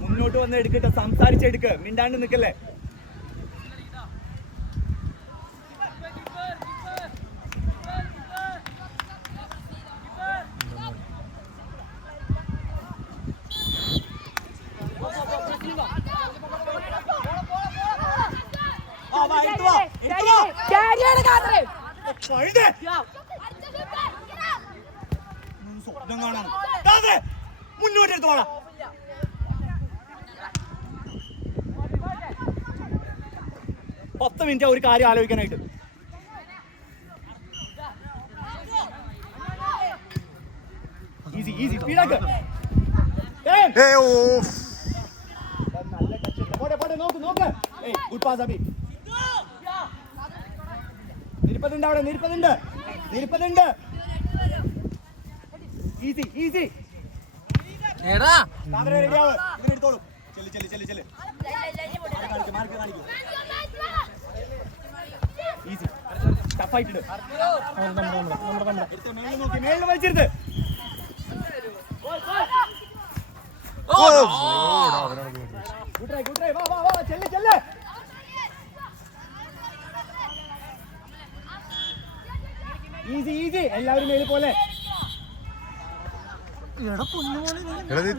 മുന്നോട്ട് വന്ന് എടുക്കട്ടെ, സംസാരിച്ചെടുക്ക്, മിണ്ടാണ്ട് നിക്കല്ലേ. മുന്നോട്ട് എടുത്തോളാം. 10 മിനിറ്റ് ഒരു കാര്യം ആലോചിക്കാനായിട്ട്. Easy easy സ്പീഡാക്ക്. നല്ല ടച്ച്. പോട്ടെ നോക്ക് നോക്ക്. Good pass Abi. നിരുപ്പതുണ്ട് അവിടെ, നിരുപ്പതുണ്ട്. Easy easy. റെഡിയാവ്. ഇങ്ങനെ എടുത്തോളൂ. ചെല്ല്. ഈസി. ടഫായിട്ടുണ്ട്. മേളിൽ വലിച്ചിരുത്. Good try. വാ ചെല്ല്. ഈസി. എല്ലാവരും മേളിൽ പോലെ.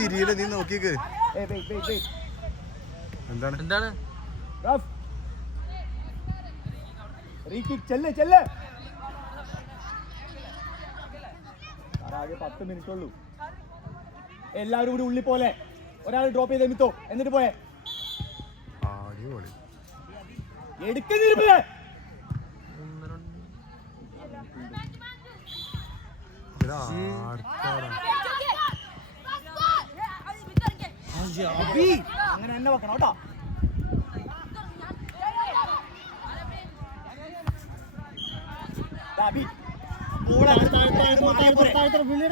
തിരിയില്ല, നീ നോക്കിക്ക്. എന്താണ് ചെല്ല്. ആകെ 10 മിനിറ്റ് ഉള്ളൂ. എല്ലാവരും കൂടി ഉള്ളിൽ പോലെ. ഒരാൾ ഡ്രോപ്പ് ചെയ്ത് എമിത്തോ, എന്നിട്ട് പോയെ. എടുക്കുന്നില്ല. അങ്ങനെ തന്നെ വെക്കണം കേട്ടോ.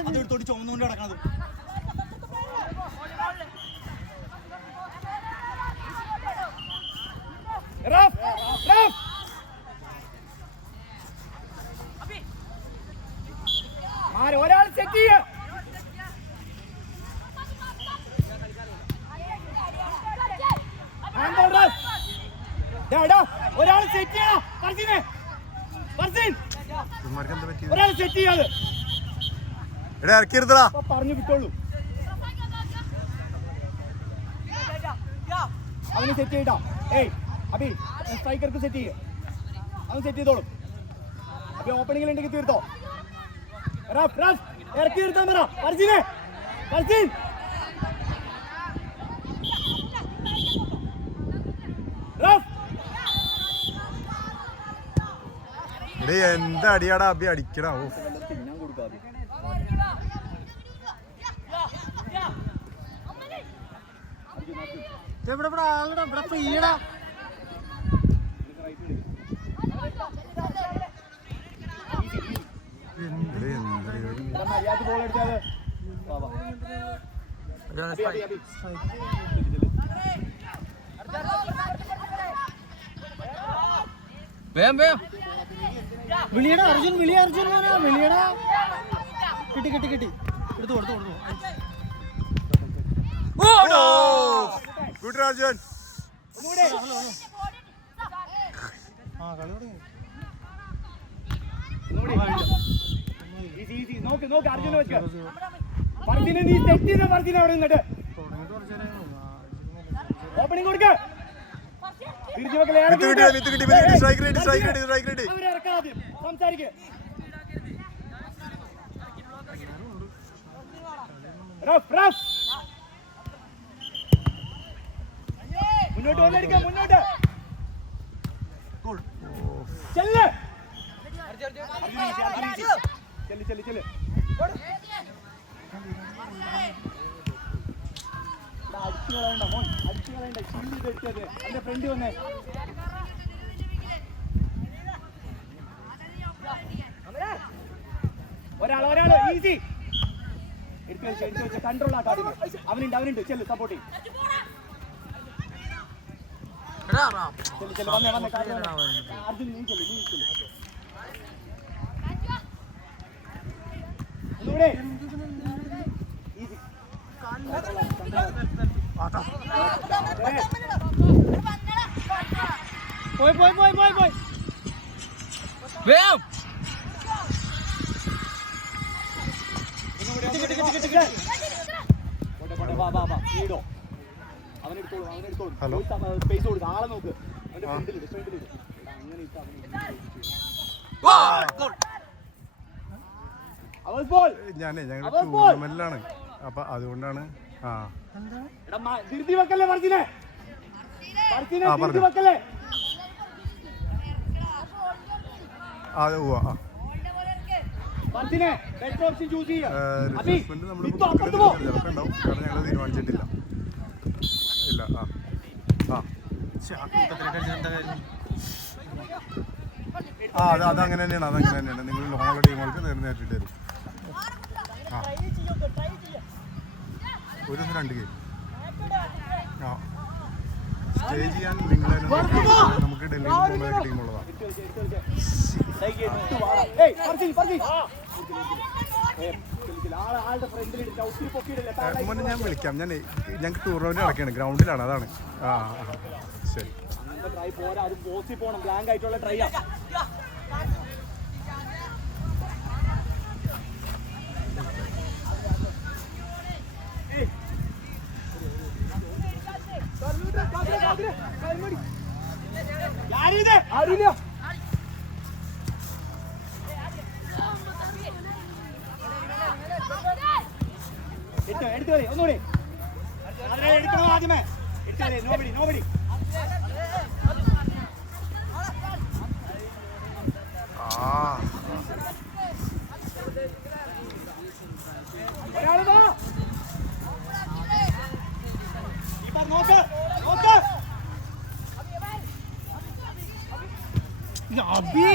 അതെടുത്തോട്ട് ചുമന്നുകൊണ്ട് കിടക്കണത്. ഒരാൾ സെറ്റ് ചെയ്യ. ഒരാൾ സെറ്റ് ചെയ്യണം. ഒരാൾ സെറ്റ് ചെയ്യാതെ പറഞ്ഞു വിട്ടോളൂ. അവന് സെറ്റ് ചെയ്യട്ടോ. അബി സ്ട്രൈക്കർക്ക് സെറ്റ് ചെയ്യ. അവൻ സെറ്റ് ചെയ്തോളും. അബി ഓപ്പണിംഗിൽ ഉണ്ടെങ്കിൽ തീർത്തോ. ഇറക്കി തീർത്താൻ പറ. ഫർസീൻ എന്താ അടിയാടാ അബി അടിക്കടാ. ഞാൻ കൊടുക്കാതെ ഫ്രീടാ. മര്യാദ ബോൾ അടിച്ചാല് വിളിയടാ അർജുൻ, വിളിയടാ കിട്ടി എടുത്തു. ഗുഡ് അർജുൻ. നോക്ക് അർജുന വെച്ച് വർദ്ധിനെ നീ സെറ്റ് ചെയ്ത വർദ്ധിനെ അവിടെ നിന്നിട്ട് ഓപ്പണിംഗ് കൊടുക്ക. സംസാരിക്ക. മുന്നോട്ട് വന്നെടുക്ക. മുന്നോട്ട് ചെല്ല്. അടിച്ചു കളയണ്ട മോൻ, അടിച്ചു കളയണ്ട. ഷീൽഡ് തെറ്റിയത് എന്റെ ഫ്രണ്ട് വന്നേ. ഒരാള് ഈസി എടുത്തു വെച്ച് കൺട്രോൾ ആക്കാതെ. അവനുണ്ട് ചെല്ല് സപ്പോർട്ട് ചെയ്യും. അർജുൻ നീ ചെല്ല്. ഒന്നുകൂടെ ഈസി. പോയി പോയി പോയി പോയി പോയി വേം ഹലോ. സ്പേസ് കൊടുക്കുക, ആളെ നോക്ക്. അവന്റെ ഫ്രണ്ടിലിട്, ഫ്രണ്ടിലിട്. അങ്ങനെ ഇട്ട് അവൻ ബോൾ. ഞാനേ ഞങ്ങൾ ടൂർണമെന്റിലാണ്, അപ്പൊ അതുകൊണ്ടാണ്. ആ എടാ ധൃതി വെക്കല്ലേ മർജിനെ, മർജിനെ ആ, ധൃതി പറഞ്ഞോ. വെക്കല്ലേ. അതെ ഉവ്വ. ആ മർജിനെ ബെറ്റർ ഓപ്ഷൻ ചൂസ് ചെയ്യുക. അബി റിഫ്രഷ്മെന്റ് നമ്മൾ ഇപ്പൊ അപ്പുറത്ത് പോ. ചിലപ്പോൾ ഉണ്ടാവും, കാരണം ഞങ്ങൾ തീരുമാനിച്ചിട്ടില്ല. ഇല്ല. ആ ആ ആ അത് അങ്ങനെ തന്നെയാണ്, അതങ്ങനെ തന്നെയാണ്. നിങ്ങൾ ലോങ്ങുള്ള ടീമുകൾക്ക് നേരിട്ട് തരും. ആ ഒരു ദിവസം 2 ഗെയിം. ആ സ്റ്റേ ചെയ്യാൻ നിങ്ങൾ നമുക്ക് ഡൽഹിയിൽ പോകുന്ന ടീമുള്ളതാണ്. ഏയ് മർജി മർജി. ആളുടെ ഫ്രണ്ടിലിട്ട് ഒത്തിരി പൊക്കിയിട്ടില്ല. മുന്നേ ഞാൻ വിളിക്കാം. ഞങ്ങൾക്ക് ടൂർണമെന്റ് നടക്കുകയാണ്, ഗ്രൗണ്ടിലാണ്, അതാണ്. ആ ആ ശരി. ട്രൈ പോരാ, അത് പോസ്റ്റിൽ പോകണം. ബ്ലാങ്ക് ആയിട്ടുള്ള ട്രൈ ആ. ആരുമില്ല. എടുത്തു വരെ ഒന്നുകൂടി എടുക്കണോ ആദ്യമേ. എടുത്തു വരെ. Nobody nobody. ഒരാള് വാ. ഇപ്പൊ നോക്ക് നോക്ക്. അബി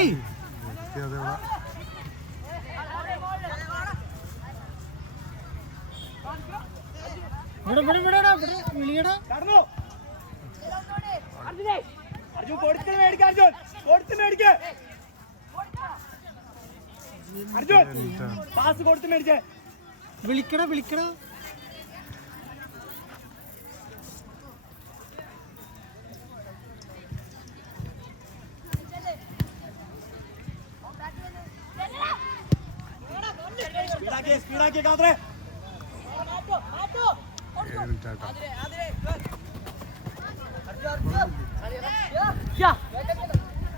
ഇവിടെ ഇവിടെ ഇവിടെ വിളിയടാ. കടന്നു. അർജുൻ കൊടുത്ത് മേടിക്ക. അർജുൻ കൊടുത്ത് മേടിക്ക്. അർജുൻ പാസ് കൊടുത്ത് മേടിച്ചേ. വിളിക്കടാ വിളിക്കടാ. സ്പീഡാക്കി കാത്രേ. 7 മിനിറ്റ് ആയിട്ടാ.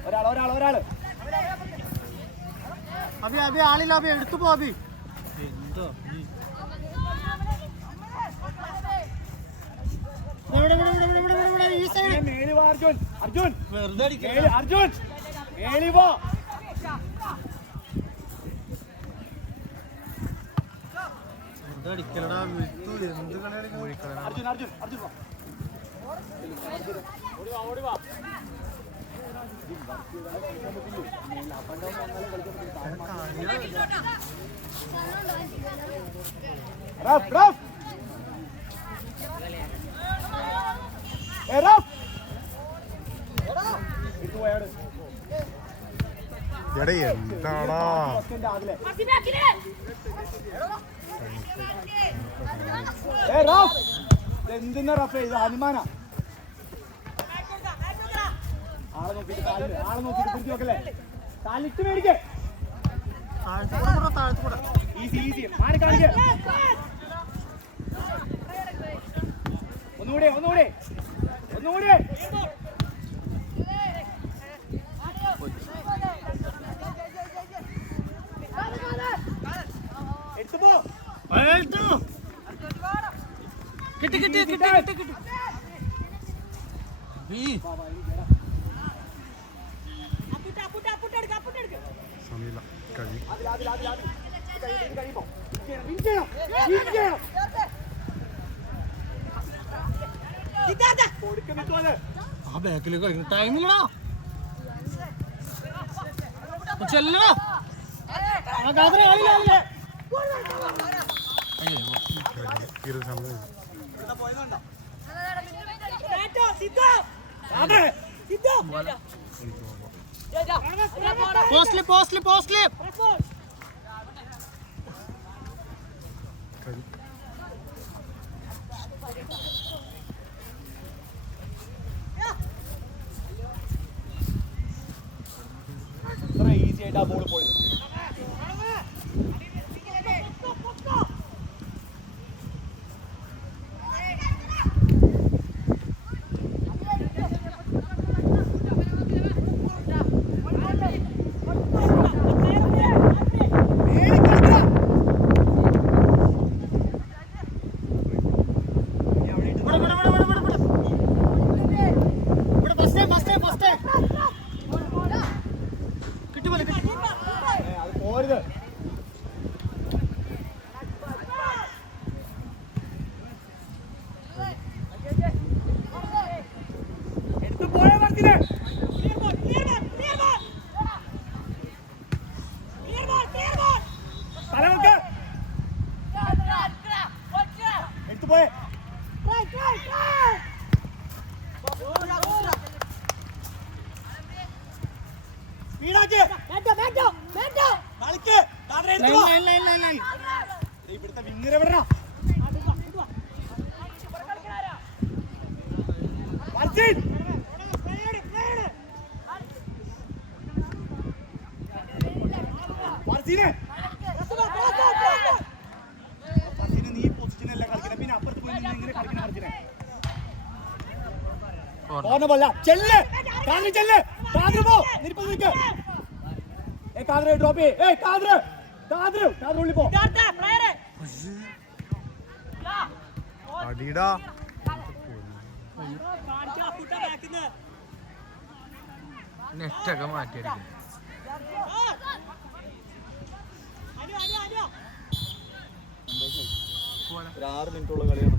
ഒരാള് അബി അബി ആളില്ല. അബി എടുത്തു പോ. അബി എന്തോ ഈ സൈഡ് മേലി വാ. അർജുൻ അർജുൻ വെറുതെ അർജുൻ മേലി വാ. അടിക്കലടാ. എന്ത് കളിയാണ്. അർജുൻ അർജുൻ അർജുൻ വാ. ഓടി വാ. Rough rough. റഫ് ഇത് പോയാട്. എടേ എന്താടാ എന്തിനാ റഫേ, ഇത് ഹനുമാനാ. ആളെ നോക്കിട്ട് പിടിച്ചു നോക്കല്ലേ. കാലിട്ട് മേടിക്കേ. ഈസി ഈസി മാറി കാണിക്കേ. ഒന്നുകൂടെ എടുത്തു പോ. കിട്ടി സമീല കഴിയും. ആ ബാക്കിലേക്ക് കളിക്കണം. ടൈമില്ലടാ. ചെല്ലടാ. ആ ഗാദറെ ആളില്ല. ഇരുപത് സമയം. പോസ്റ്റ്ലി കഴിയും. ഇത്ര ഈസി ആയിട്ട് ആ ബോൾ പോയത്. അത് പോരുത്. എടുത്ത് പോയ വർത്തിനെ. തലവെക്ക്. എടുത്ത് പോയെ. സ്പീഡാക്ക്. കളിക്ക്. താഴെ എടുത്ത് പോ. ഇവിടുത്തെ വിങ്ങർ എവിടെടാ? വർത്തിൻ. വർത്തിനെ. വർത്തിനെ നീ പൊസിഷനല്ല കളിക്കണേ. പിന്നെ അപ്പുറത്ത് പോയി നിന്ന് ഇങ്ങനെ കളിക്കണ വർത്തിനെ. ഓർമ്മല്ല. ചെല്ല്. കാദ്ര ചെല്ല്. കാദ്ര പോ. നിൽപ്പ് നിൽക്ക്. കാദ്ര ഡ്രോപ്പ് ചെയ്യ്. കാദ്ര ഉള്ളിൽ പോ. അടിടാ നെറ്റൊക്കെ മാറ്റിയടിക്കും. 6 മിനിറ്റുള്ള കളിയാണ്.